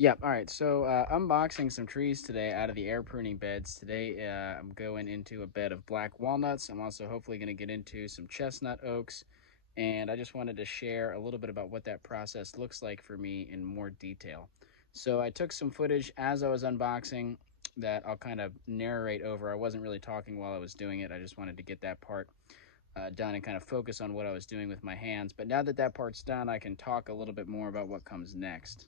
Yep. All right. So unboxing some trees today out of the air pruning beds. Today I'm going into a bed of black walnuts. I'm also hopefully going to get into some chestnut oaks. And I just wanted to share a little bit about what that process looks like for me in more detail. So I took some footage as I was unboxing that I'll kind of narrate over. I wasn't really talking while I was doing it. I just wanted to get that part done and kind of focus on what I was doing with my hands. But now that that part's done, I can talk a little bit more about what comes next.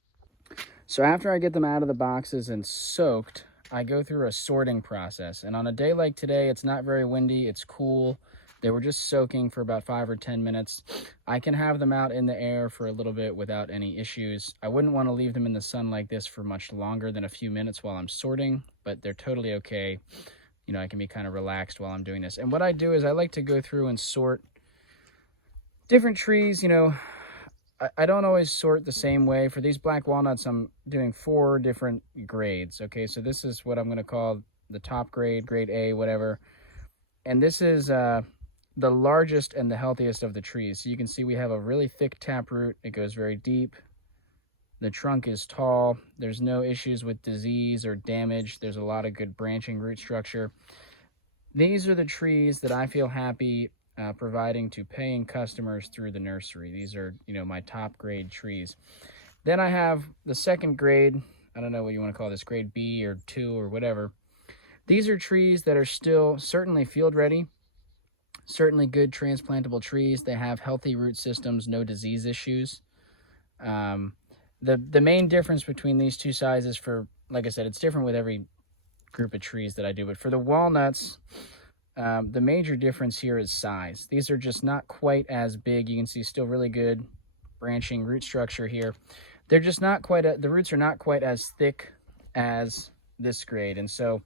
So after I get them out of the boxes and soaked, I go through a sorting process. And on a day like today, it's not very windy, it's cool. They were just soaking for about 5 or 10 minutes. I can have them out in the air for a little bit without any issues. I wouldn't want to leave them in the sun like this for much longer than a few minutes while I'm sorting, but they're totally okay. You know, I can be kind of relaxed while I'm doing this. And what I do is I like to go through and sort different trees. I don't always sort the same way. For these black walnuts, I'm doing 4 different grades. Okay, so this is what I'm going to call the top grade, grade A, whatever. And this is the largest and the healthiest of the trees. So you can see we have a really thick taproot. It goes very deep. The trunk is tall. There's no issues with disease or damage. There's a lot of good branching root structure. These are the trees that I feel happy providing to paying customers through the nursery. These are, my top grade trees. Then I have the second grade. I don't know what you want to call this, grade B or 2 or whatever. These are trees that are still certainly field ready, certainly good transplantable trees. They have healthy root systems, no disease issues. The main difference between these two sizes, for, like I said, it's different with every group of trees that I do, but for the walnuts, the major difference here is size. These are just not quite as big. You can see still really good branching root structure here. They're just not quite, the roots are not quite as thick as this grade. And so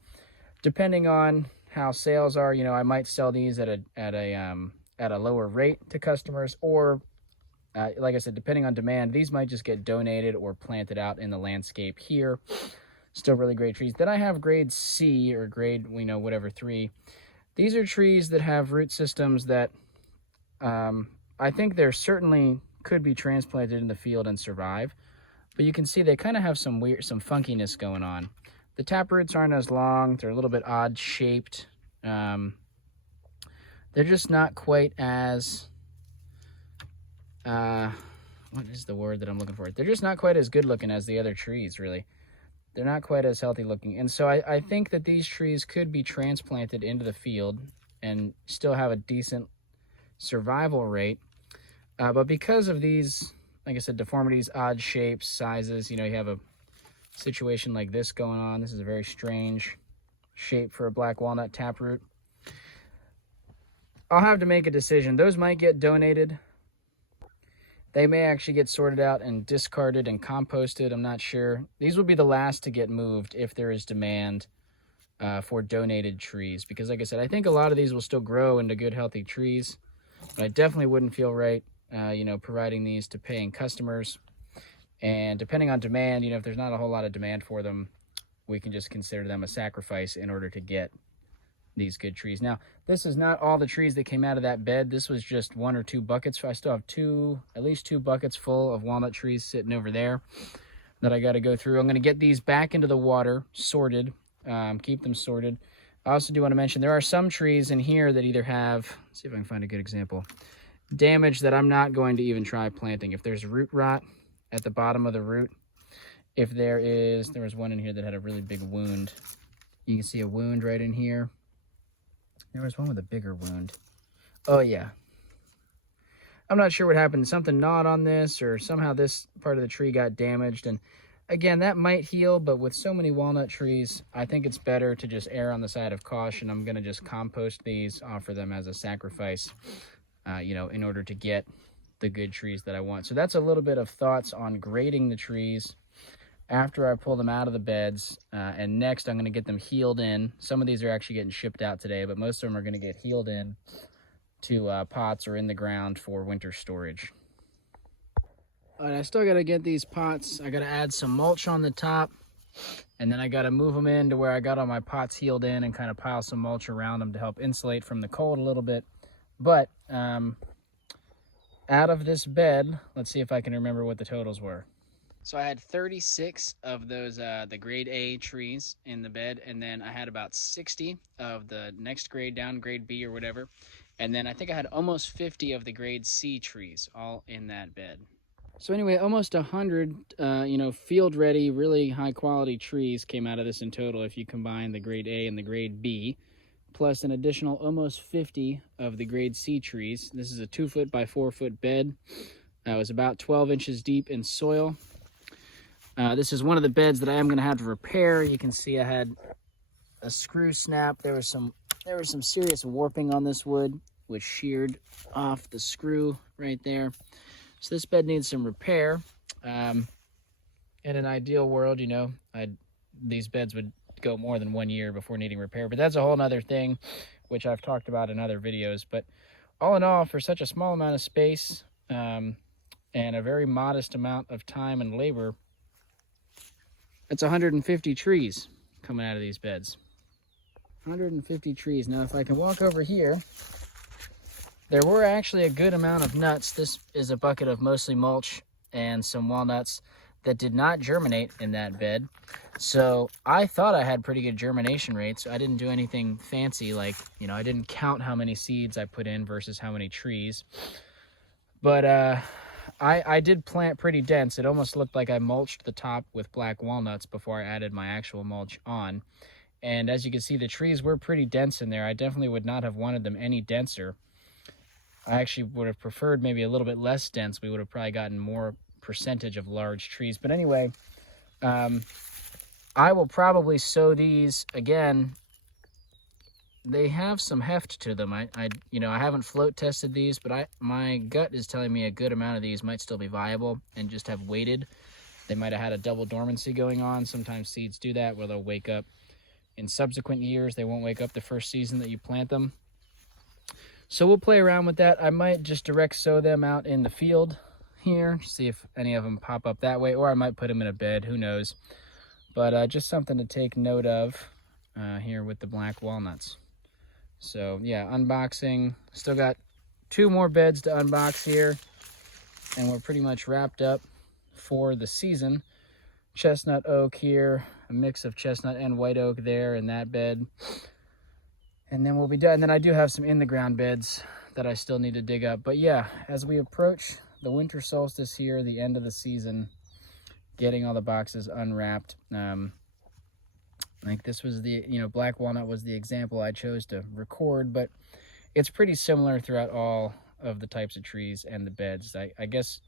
depending on how sales are, I might sell these at a lower rate to customers, or like I said, depending on demand, these might just get donated or planted out in the landscape here. Still really great trees. Then I have grade C, or grade, whatever, 3. These are trees that have root systems that I think they're certainly could be transplanted in the field and survive. But you can see they kind of have some funkiness going on. The tap roots aren't as long. They're a little bit odd shaped. They're just not quite as, what is the word that I'm looking for? They're just not quite as good looking as the other trees, really. They're not quite as healthy looking. And so I think that these trees could be transplanted into the field and still have a decent survival rate. But because of these, like I said, deformities, odd shapes, sizes, you have a situation like this going on. This is a very strange shape for a black walnut taproot. I'll have to make a decision. Those might get donated. They may actually get sorted out and discarded and composted. I'm not sure. These will be the last to get moved if there is demand for donated trees. Because like I said, I think a lot of these will still grow into good, healthy trees. But I definitely wouldn't feel right, providing these to paying customers. And depending on demand, if there's not a whole lot of demand for them, we can just consider them a sacrifice in order to get these good trees. Now, this is not all the trees that came out of that bed. This was just 1 or 2 buckets. I still have at least 2 buckets full of walnut trees sitting over there that I got to go through. I'm going to get these back into the water, sorted, keep them sorted. I also do want to mention there are some trees in here that either have, let's see if I can find a good example, damage that I'm not going to even try planting. If there's root rot at the bottom of the root, if there was one in here that had a really big wound. You can see a wound right in here. There was one with a bigger wound. Oh, yeah. I'm not sure what happened. Something gnawed on this, or somehow this part of the tree got damaged. And again, that might heal, but with so many walnut trees, I think it's better to just err on the side of caution. I'm going to just compost these, offer them as a sacrifice, in order to get the good trees that I want. So that's a little bit of thoughts on grading the trees after I pull them out of the beds. And next I'm going to get them healed in. Some of these are actually getting shipped out today, but most of them are going to get healed in to pots or in the ground for winter storage. All right, I still got to get these pots. I got to add some mulch on the top, and then I got to move them in to where I got all my pots healed in and kind of pile some mulch around them to help insulate from the cold a little bit. But out of this bed, let's see if I can remember what the totals were. So I had 36 of those, the grade A trees in the bed, and then I had about 60 of the next grade down, grade B or whatever. And then I think I had almost 50 of the grade C trees all in that bed. So anyway, almost 100, field ready, really high quality trees came out of this in total if you combine the grade A and the grade B, plus an additional almost 50 of the grade C trees. This is a 2-foot by 4-foot bed. It was about 12 inches deep in soil. This is one of the beds that I am going to have to repair. You can see I had a screw snap. There was some serious warping on this wood, which sheared off the screw right there. So this bed needs some repair. In an ideal world, these beds would go more than 1 year before needing repair, but that's a whole nother thing, which I've talked about in other videos. But all in all, for such a small amount of space and a very modest amount of time and labor, it's 150 trees coming out of these beds. 150 trees. Now, if I can walk over here, there were actually a good amount of nuts. This is a bucket of mostly mulch and some walnuts that did not germinate in that bed. So I thought I had pretty good germination rates. I didn't do anything fancy, like, I didn't count how many seeds I put in versus how many trees. But I did plant pretty dense. It almost looked like I mulched the top with black walnuts before I added my actual mulch on. And as you can see, the trees were pretty dense in there. I definitely would not have wanted them any denser. I actually would have preferred maybe a little bit less dense. We would have probably gotten more percentage of large trees. But anyway, I will probably sow these again. They have some heft to them. I haven't float tested these, but my gut is telling me a good amount of these might still be viable and just have waited. They might have had a double dormancy going on. Sometimes seeds do that, where they'll wake up in subsequent years. They won't wake up the first season that you plant them. So we'll play around with that. I might just direct sow them out in the field here, see if any of them pop up that way, or I might put them in a bed, who knows. But just something to take note of here with the black walnuts. So yeah, unboxing. Still got 2 more beds to unbox here, and we're pretty much wrapped up for the season. Chestnut oak here, a mix of chestnut and white oak there in that bed. And then we'll be done. And then I do have some in the ground beds that I still need to dig up. But yeah, as we approach the winter solstice here, the end of the season, getting all the boxes unwrapped. Like this was the, black walnut was the example I chose to record, but it's pretty similar throughout all of the types of trees and the beds. I guess,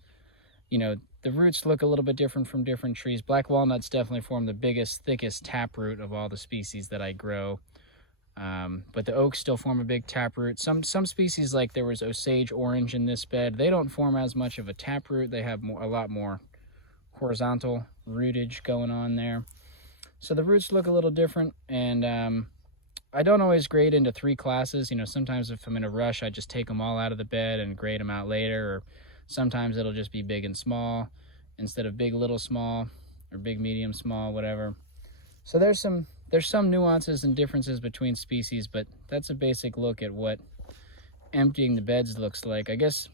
the roots look a little bit different from different trees. Black walnuts definitely form the biggest, thickest taproot of all the species that I grow. But the oaks still form a big taproot. Some species, like there was Osage orange in this bed, they don't form as much of a taproot. They have a lot more horizontal rootage going on there. So the roots look a little different, and I don't always grade into 3 classes. Sometimes if I'm in a rush, I just take them all out of the bed and grade them out later, or sometimes it'll just be big and small instead of big, little, small, or big, medium, small, whatever. So there's some nuances and differences between species, but that's a basic look at what emptying the beds looks like. I guess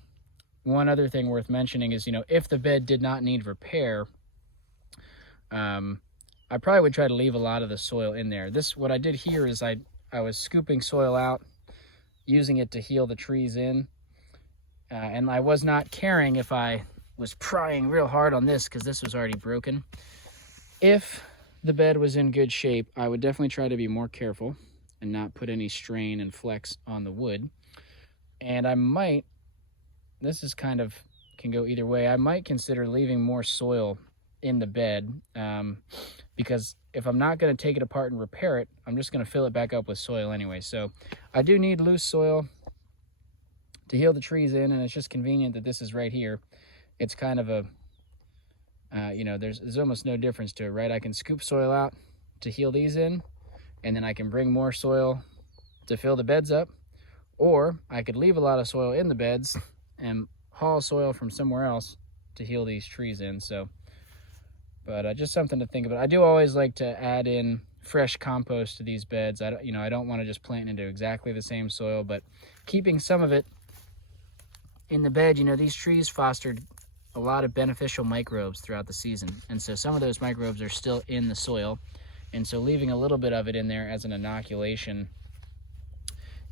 one other thing worth mentioning is, if the bed did not need repair, I probably would try to leave a lot of the soil in there. What I did here is I was scooping soil out, using it to heal the trees in, and I was not caring if I was prying real hard on this, because this was already broken. If the bed was in good shape, I would definitely try to be more careful and not put any strain and flex on the wood. And I might, this is can go either way, I might consider leaving more soil in the bed, because if I'm not going to take it apart and repair it, I'm just going to fill it back up with soil anyway. So I do need loose soil to heal the trees in, and it's just convenient that this is right here. It's kind of a there's almost no difference to it, right? I can scoop soil out to heal these in, and then I can bring more soil to fill the beds up, or I could leave a lot of soil in the beds and haul soil from somewhere else to heal these trees in. So, but just something to think about. I do always like to add in fresh compost to these beds. I don't want to just plant into exactly the same soil, but keeping some of it in the bed. These trees fostered a lot of beneficial microbes throughout the season. And so some of those microbes are still in the soil. And so leaving a little bit of it in there as an inoculation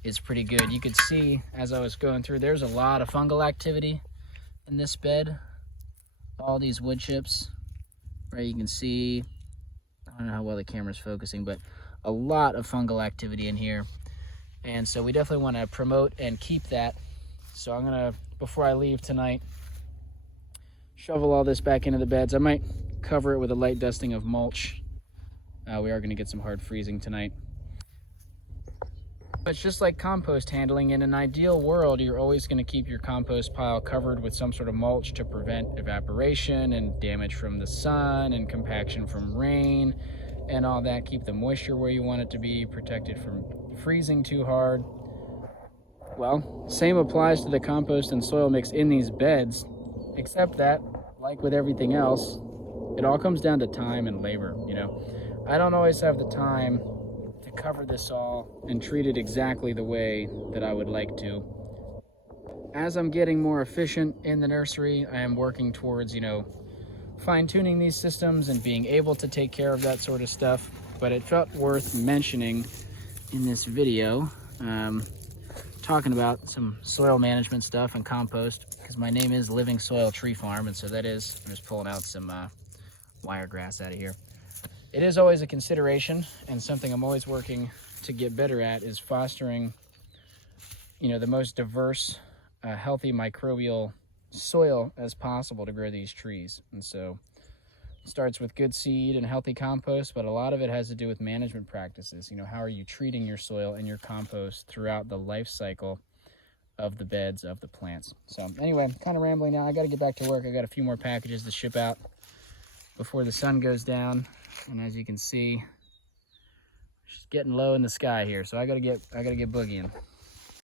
is pretty good. You could see as I was going through, there's a lot of fungal activity in this bed. All these wood chips, right? You can see, I don't know how well the camera's focusing, but a lot of fungal activity in here. And so we definitely want to promote and keep that. So I'm gonna, before I leave tonight, shovel all this back into the beds. I might cover it with a light dusting of mulch. We are gonna get some hard freezing tonight. It's just like compost handling. In an ideal world, you're always going to keep your compost pile covered with some sort of mulch to prevent evaporation and damage from the sun and compaction from rain and all that. Keep the moisture where you want it to be, protected from freezing too hard. Well, same applies to the compost and soil mix in these beds, except that, like with everything else, it all comes down to time and labor, you know. I don't always have the time to cover this all and treat it exactly the way that I would like to. As I'm getting more efficient in the nursery, I am working towards, you know, fine-tuning these systems and being able to take care of that sort of stuff. But it felt worth mentioning in this video, talking about some soil management stuff and compost, because my name is Living Soil Tree Farm, and so that is, I'm just pulling out some wiregrass out of here. It is always a consideration, and something I'm always working to get better at is fostering, you know, the most diverse, healthy microbial soil as possible to grow these trees. And so it starts with good seed and healthy compost, but a lot of it has to do with management practices. You know, how are you treating your soil and your compost throughout the life cycle of the beds, of the plants. So anyway, I'm kind of rambling now. I got to get back to work. I got a few more packages to ship out before the sun goes down. And as you can see, it's getting low in the sky here, so I gotta get boogieing.